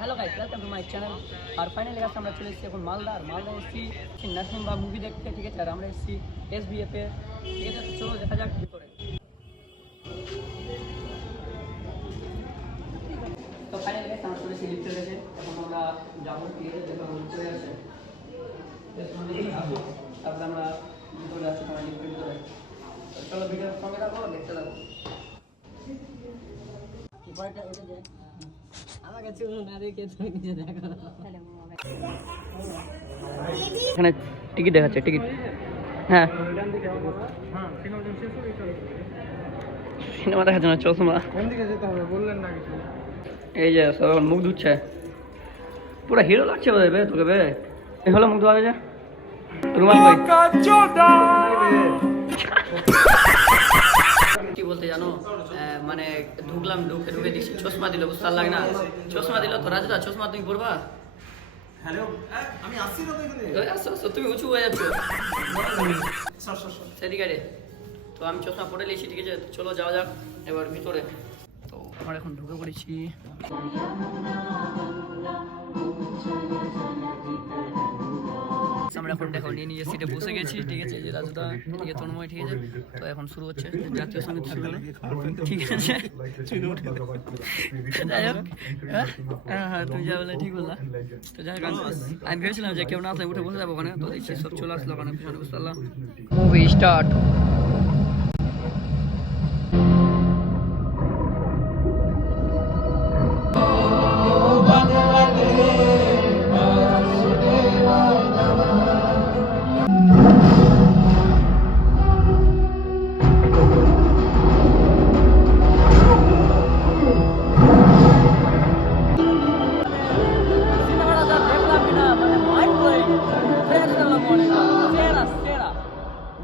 Hello guys, welcome to my channel. আর finally guys আমরা চলে এসেছি এখন মালদা এসেছি নার্সিং বা মুভি দেখতে, ঠিক আছে। আর আমরা এসেছি SBF এ, ঠিক আছে। তো চলো দেখা যাক ভিতরে। তো ফাইনালি গাইস আমরা চলে এসেছি লিফটে গেছে, এখন আমরা যাবো, ঠিক আছে। দেখো ভিতরে আছে, তারপরে আমরা ভিতরে যাচ্ছি তোমার লিফটের ভিতরে। চলো ভিডিওর সঙ্গে থাকো, দেখতে থাকো। এখানে টিকিট দেখাচ্ছে, টিকিট। হ্যাঁ সিনেমা দেখার জন্য চশমা। এই যে সব মুখ ধুচ্ছে, পুরো হিরো লাগছে বে তোকে বে। এই হলো মুখ ধোয়া যে রুমাল ভাই। কি বলতে জানো, মানে ঢুকলাম, ঢুকে দিচ্ছি, চশমা দিল, বুঝতে লাগে না। চশমা দিল তো রাজুদা, চশমা তুমি পড়বা? হ্যালো, আমি আসছি না তো এখানে। আসছো, তুমি উঁচু হয়ে যাচ্ছ সেদিকে রে। তো আমি চশমা পরে নিয়েছি, ঠিক আছে। চলো যাওয়া যাক এবার ভিতরে। তো আমরা এখন ঢুকে পড়েছি। আমরা এখন দেখো নিয়ে নিজের সিটে বসে গেছি, ঠিক আছে। যে রাজুদা, এদিকে তন্ময়, ঠিক আছে। তো এখন শুরু হচ্ছে জাতীয় সঙ্গীত শুরু হলো, ঠিক আছে। যাই হোক, হ্যাঁ তুমি যা বলে ঠিক বললা। তো যাই হোক আমি ভেবেছিলাম যে কেউ না আসলে উঠে বসে যাবো ওখানে, তো দেখছি সব চলে আসলো ওখানে পিছনে, বুঝতে পারলাম। Movie start.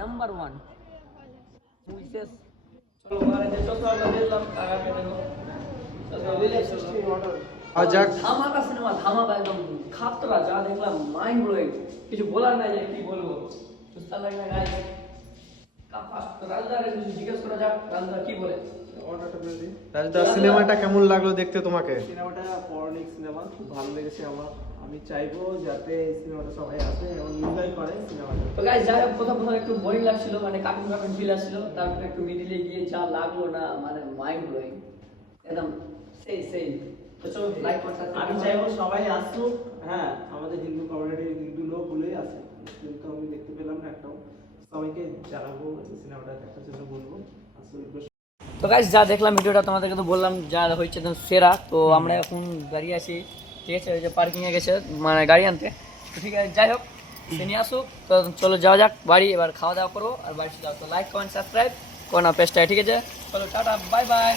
Number one movie শেষ। চলো ওখানে যে চশমা দিলাম, টাকা কেটে দাও। ধামাকা সিনেমা, ধামাকা একদম খাতরা। যা দেখলাম মাইন্ড ব্লোয়িং, কিছু বলার নাই যে কি বলবো, বুঝতে লাগে না গাইস। রাজদাকে কিছু জিজ্ঞেস করা যাক, রাজদা কি বলে। রাজদা, সিনেমাটা কেমন লাগলো দেখতে তোমাকে? সিনেমাটা পৌরাণিক সিনেমা, খুব ভালো লেগেছে আমার। আমি চাইবো যাতে এই সিনেমাটা সবাই আসে এবং এনজয় করে সিনেমাটা। তো গাইস যাই হোক, প্রথম একটু বোরিং লাগছিল, মানে কার্টুন ফিল আসছিল। তারপরে একটু মিডিলে গিয়ে যা লাগলো না, মানে মাইন্ড ব্লোয়িং একদম সেই। তো চলো লাইক করতে, আমি চাইবো সবাই আসুক। হ্যাঁ, আমাদের হিন্দু কমিউনিটির হিন্দু লোকগুলোই আছে, কিন্তু আমি দেখতে পেলাম না একটাও। সবাইকে জানাবো সিনেমাটা দেখার জন্য, বলবো আসলে। তো গাইস যা দেখলাম ভিডিওটা তোমাদেরকে তো বললাম যা হচ্ছে সেরা। তো আমরা এখন দাঁড়িয়ে আছি, ঠিক আছে। ওই যে পার্কিংয়ে গেছে মানে গাড়ি আনতে, তো ঠিক আছে। যাই হোক সে নিয়ে আসুক, তো চলো যাওয়া যাক বাড়ি। এবার খাওয়া দাওয়া করবো আর বাড়ি যাও। তো লাইক কমেন্ট সাবস্ক্রাইব করো না পেজটায়, ঠিক আছে। চলো টাটা, বাই বাই।